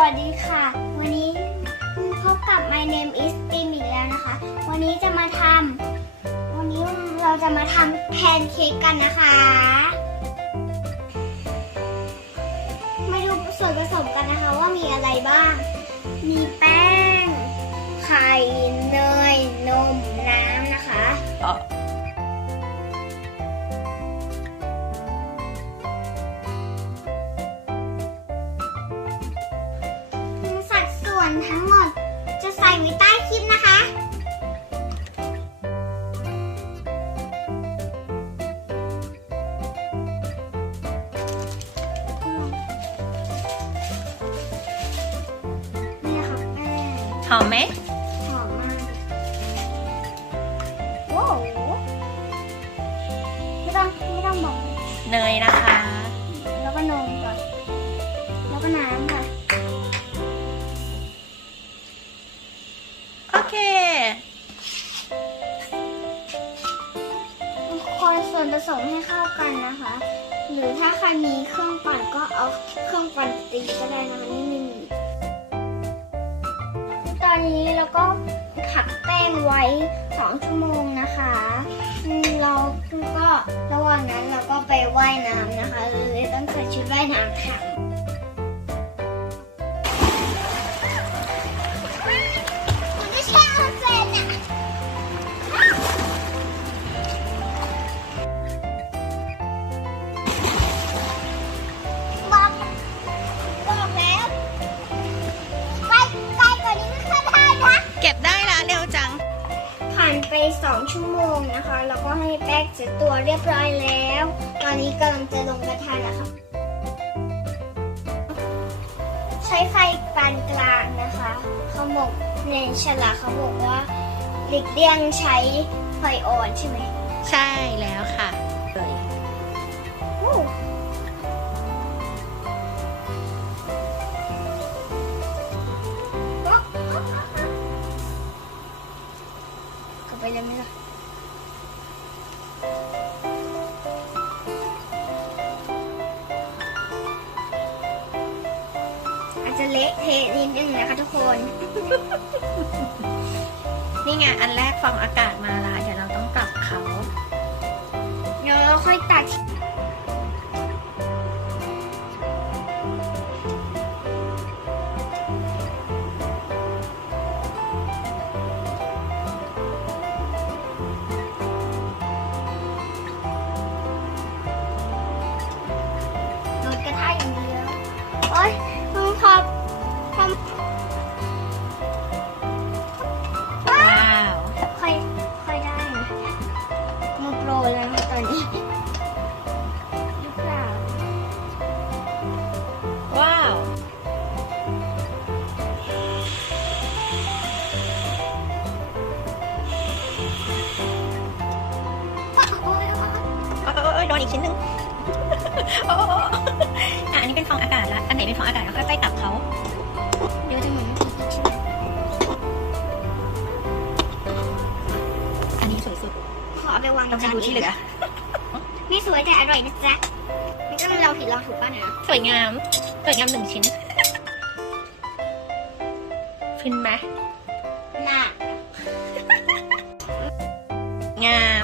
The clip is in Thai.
วัสดีค่ะ วันนี้พบกับ My name is Tim อีกแล้วนะคะ วันนี้จะมาทำวันนี้เราจะมาทำแพนเค้กกันนะคะ มาดูส่วนผสมกันนะคะว่ามีอะไรบ้าง มีแป้ง ไข่ วนทั้งหมด จะใส่ไว้ใต้คลิปนะคะนี่ค่ะแป้งหอมไหมหอมมากโว้วไม่ต้องไม่ต้องบอกเนยนะคะ แล้วก็นม คนส่วนผสมให้เข้ากันนะคะ หรือถ้าใครมีเครื่องปั่นก็เอาเครื่องปั่นตีก็ได้นะคะนี่มีตอนนี้เราก็ผักแป้งไว้สองชั่วโมงนะคะเราก็ระหว่างนั้นเราก็ไปว่ายน้ำนะคะเลยต้องใส่ชุดว่ายน้ำค่ะ ไปสองชั่วโมงนะคะ แล้วก็ให้แป้งเสร็จตัวเรียบร้อยแล้ว ตอนนี้กำลังจะลงกระทะนะคะ ใช้ไฟปานกลางนะคะเขาบอกในฉลากเขาบอกว่าหลีกเลี่ยงใช้ไฟอ่อนใช่ไหม ใช่แล้วค่ะ ไปเลยไหมล่ะอาจจะเละเทะนิดนึงนะคะทุกคน นี่ไงอันแรกฟองอากาศมาละเดี๋ยวเราต้องปรับเขาเดี๋ยวเราค่อยตัดโด อ้ยโดนอีกชิ้นหนึ่งโอ้อะอันนี้เป็นฟองอากาศละ อันไหนเป็นฟองอากาศเราค่อยๆกลับเขาเดี๋ยวจะเหมือนไม่ผิดใช่ไหมอันนี้สวยสุด ขอเอาไปวางต้องให้ดูที่เหลือ นี่สวยแต่อร่อยนะจ๊ะ มันก็ลองผิดลองถูกป่ะเนี่ยสวยงาม สวยงามหนึ่งชิ้น ฟินไหมน่ะงาม